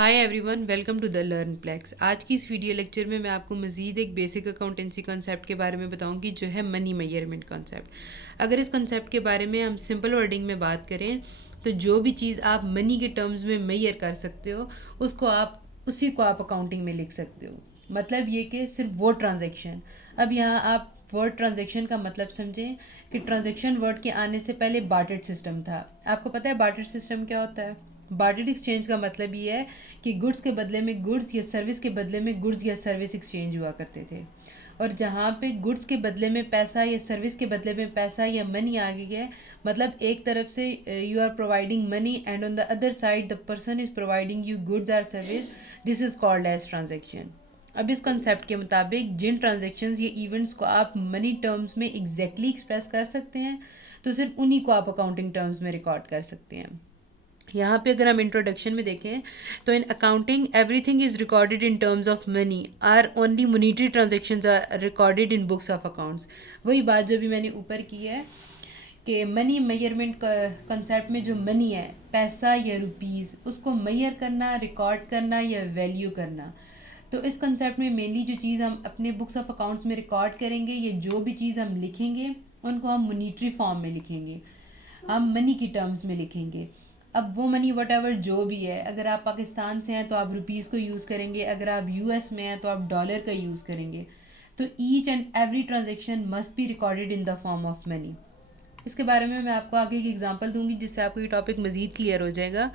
Hi everyone, welcome to the Learnplex. आज की इस वीडियो लेक्चर में मैं आपको मज़ीद एक बेसिक अकाउंटेंसी कॉन्सेप्ट के बारे में बताऊंगी जो है मनी मेजरमेंट कॉन्सेप्ट। अगर इस कॉन्सेप्ट के बारे में हम सिंपल वर्डिंग में बात करें तो जो भी चीज़ आप मनी के टर्म्स में मेजर कर सकते हो उसी को आप अकाउंटिंग में लिख सकते हो। मतलब ये कि सिर्फ वो ट्रांजेक्शन। अब यहाँ आप वर्ड ट्रांजेक्शन का मतलब समझें कि ट्रांजेक्शन वर्ड के आने से पहले बार्टेड सिस्टम था। आपको पता है बार्टेड सिस्टम क्या होता है? बार्टेड एक्सचेंज का मतलब ये है कि गुड्स के बदले में गुड्स या सर्विस के बदले में गुड्स या सर्विस एक्सचेंज हुआ करते थे। और जहाँ पे गुड्स के बदले में पैसा या सर्विस के बदले में पैसा या मनी आ गई है, मतलब एक तरफ से you are providing money and on the other side the person is providing you goods or service, this is called as transaction. अब इस कंसेप्ट के मुताबिक जिन ट्रांजेक्शन्स या इवेंट्स को आप मनी टर्म्स में एग्जैक्टली एक्सप्रेस कर सकते हैं तो सिर्फ उन्हीं को आप अकाउंटिंग टर्म्स में रिकॉर्ड कर सकते हैं। यहाँ पे अगर हम इंट्रोडक्शन में देखें तो in accounting everything is recorded in terms of money or only monetary transactions are recorded in books of accounts. वही बात जो भी मैंने ऊपर की है कि मनी मेजरमेंट कंसेप्ट में जो मनी है, पैसा या रुपीज़, उसको मेजर करना, रिकॉर्ड करना या वैल्यू करना। तो इस कंसेप्ट में मेनली जो चीज़ हम अपने बुक्स ऑफ अकाउंट्स में रिकॉर्ड करेंगे या जो भी चीज़ हम लिखेंगे उनको हम मॉनेटरी फॉर्म में लिखेंगे, हम मनी की टर्म्स में लिखेंगे। अब वो मनी वट एवर जो भी है, अगर आप पाकिस्तान से हैं तो आप रुपीज़ को यूज़ करेंगे, अगर आप यूएस में हैं तो आप डॉलर का यूज़ करेंगे। तो each and every transaction must be recorded in the form of money. इसके बारे में मैं आपको आगे एक एग्जांपल दूंगी जिससे आपको ये टॉपिक मज़ीद क्लियर हो जाएगा।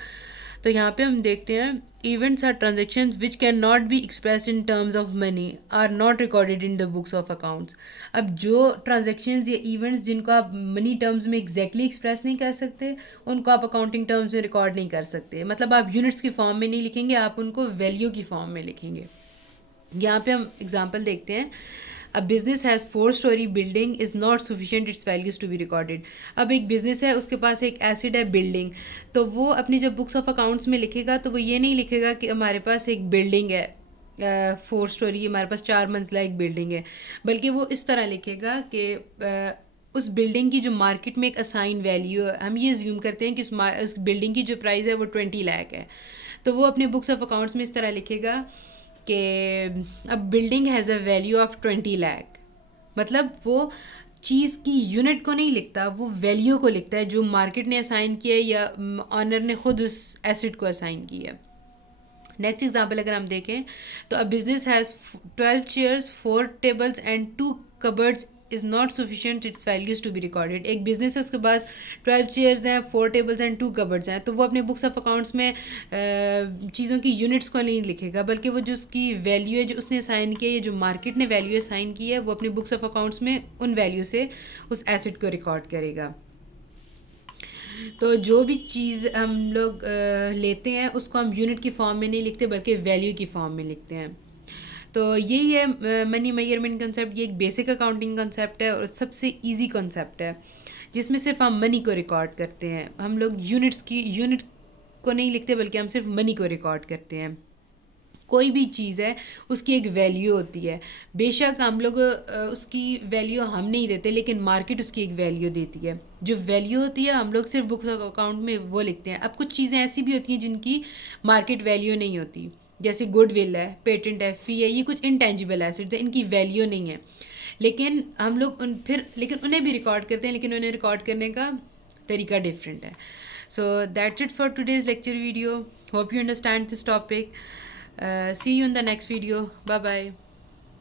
तो यहाँ पे हम देखते हैं events or transactions which can not be express in terms of money are not recorded in the books of accounts. अब जो ट्रांजेक्शन्स या इवेंट्स जिनको आप मनी टर्म्स में एग्जैक्टली एक्सप्रेस नहीं कर सकते उनको आप अकाउंटिंग टर्म्स में रिकॉर्ड नहीं कर सकते। मतलब आप यूनिट्स की फॉर्म में नहीं लिखेंगे, आप उनको वैल्यू की फॉर्म में लिखेंगे। यहाँ पे हम एग्जांपल देखते हैं। A business has 4 storey building is not sufficient its values to be recorded. अब एक बिजनेस है, उसके पास एक एसिड है बिल्डिंग, तो वो अपनी जब बुक्स ऑफ अकाउंट्स में लिखेगा तो वो ये नहीं लिखेगा कि हमारे पास एक बिल्डिंग है 4 स्टोरी, हमारे पास 4 मंजिला एक बिल्डिंग है, बल्कि वो इस तरह लिखेगा कि उस बिल्डिंग की जो मार्केट में एक असाइन वैल्यू है, हम ये ज्यूम करते हैं कि उस बिल्डिंग की जो प्राइस है वो 20 लाख है, तो वो अपने बुक्स ऑफ अकाउंट्स में इस तरह लिखेगा कि अब building has a value of 20 lakh. मतलब वो चीज़ की यूनिट को नहीं लिखता, वो वैल्यू को लिखता है जो मार्केट ने असाइन किया है या ऑनर ने खुद उस एसेट को असाइन किया है। नेक्स्ट एग्जाम्पल अगर हम देखें तो a business has 12 chairs 4 tables and 2 cupboards is not sufficient its values to be recorded. एक बिजनेस है, उसके पास 12 चेयर्स हैं, 4 टेबल्स एंड 2 कबर्ड्स हैं, तो वो अपने बुक्स ऑफ अकाउंट्स में चीज़ों की यूनिट्स को नहीं लिखेगा, बल्कि वो जो उसकी वैल्यू है जो उसने असाइन की है या जो मार्केट ने वैल्यू असाइन की है वो अपने बुक्स ऑफ अकाउंट्स में उन वैल्यू से उस एसेट को रिकॉर्ड करेगा। तो जो भी चीज़ हम लोग लेते हैं उसको हम यूनिट की फॉर्म में नहीं लिखते बल्कि वैल्यू की फॉर्म में लिखते हैं। तो यही है मनी मेजरमेंट कंसेप्ट। ये एक बेसिक अकाउंटिंग कंसेप्ट है और सबसे इजी कंसेप्ट है जिसमें सिर्फ हम मनी को रिकॉर्ड करते हैं। हम लोग यूनिट को नहीं लिखते बल्कि हम सिर्फ मनी को रिकॉर्ड करते हैं। कोई भी चीज़ है उसकी एक वैल्यू होती है, बेशक हम लोग उसकी वैल्यू हम नहीं देते लेकिन मार्केट उसकी एक वैल्यू देती है। जो वैल्यू होती है हम लोग सिर्फ बुक्स अकाउंट में वो लिखते हैं। अब कुछ चीज़ें ऐसी भी होती हैं जिनकी मार्केट वैल्यू नहीं होती, जैसे गुडविल है, पेटेंट है, फी है, ये कुछ इनटेंजिबल एसेट्स है, इनकी वैल्यू नहीं है, लेकिन हम लोग लेकिन उन्हें भी रिकॉर्ड करते हैं, लेकिन उन्हें रिकॉर्ड करने का तरीका डिफरेंट है। So that's it for today's lecture video. Hope you understand this topic. See you in the next video. Bye bye.